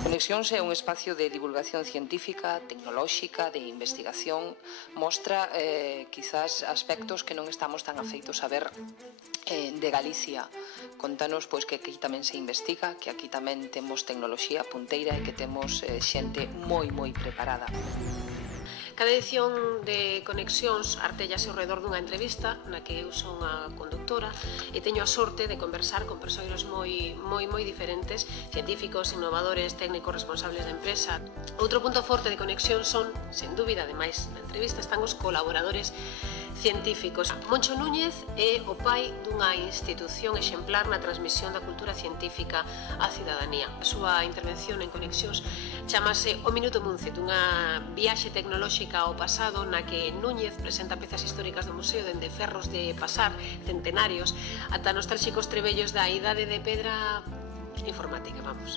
Conexións é un espacio de divulgación científica, tecnolóxica, de investigación. Mostra quizás aspectos que non estamos tan afeitos a ver de Galicia. Contanos pois que aquí tamén se investiga, que aquí tamén temos tecnoloxía punteira e que temos xente moi preparada. Cada edición de Conexións artellase ao redor dunha entrevista na que eu son a conductora e teño a sorte de conversar con persoeiros moi diferentes, científicos, innovadores, técnicos, responsables de empresa. Outro punto forte de Conexións son, sen dúbida, ademais da entrevista, están os colaboradores científicos. Moncho Núñez é o pai dunha institución exemplar na transmisión da cultura científica á cidadanía. A súa intervención en Conexións chamase O Minuto Muncet, unha viaxe tecnolóxica ao pasado na que Núñez presenta pezas históricas do museo dende ferros de pasar, centenarios, ata nostálxicos trebellos da idade de pedra informática, vamos.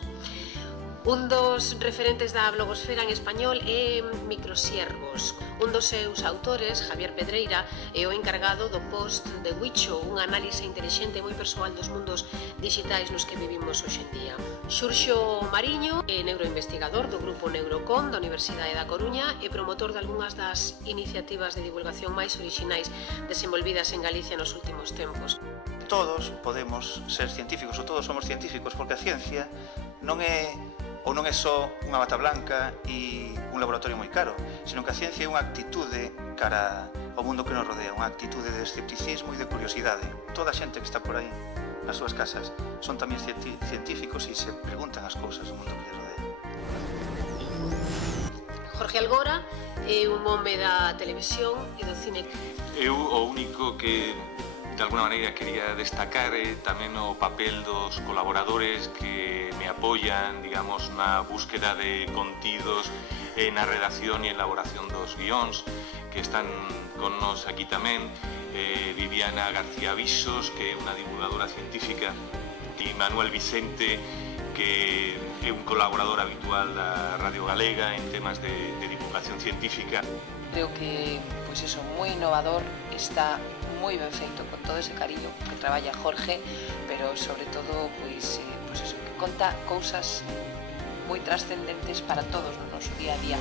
Un dos referentes da blogosfera en español é Microsiervos. Un dos seus autores, Javier Pedreira, é o encargado do post de Wicho, unha análise intelixente moi persoal dos mundos digitais nos que vivimos hoxe en día. Xurxo Mariño é neuroinvestigador do grupo Neurocon da Universidade da Coruña e promotor de algunhas das iniciativas de divulgación máis orixinais desenvolvidas en Galicia nos últimos tempos. Todos podemos ser científicos, ou todos somos científicos, porque a ciencia non é só unha bata blanca e un laboratorio moi caro, sino que a ciencia é unha actitude cara ao mundo que nos rodea, unha actitude de escepticismo e de curiosidade. Toda a xente que está por aí nas súas casas son tamén científicos e se preguntan as cousas do mundo que les rodea. Jorge Algora é un home da televisión e do cine. Eu o único que de alguna maneira quería destacar tamén o papel dos colaboradores que me apoian, digamos, na búsqueda de contidos na redacción e elaboración dos guións, que están con nos aquí tamén, Viviana García Visos, que é unha divulgadora científica, e Manuel Vicente, que é un colaborador habitual da Radio Galega en temas de divulgación científica. Creo que, pois eso, moi innovador, está moi ben feito con todo ese cariño que traballa Jorge, pero sobre todo, pois eso, que conta cousas moi trascendentes para todos no noso día a día.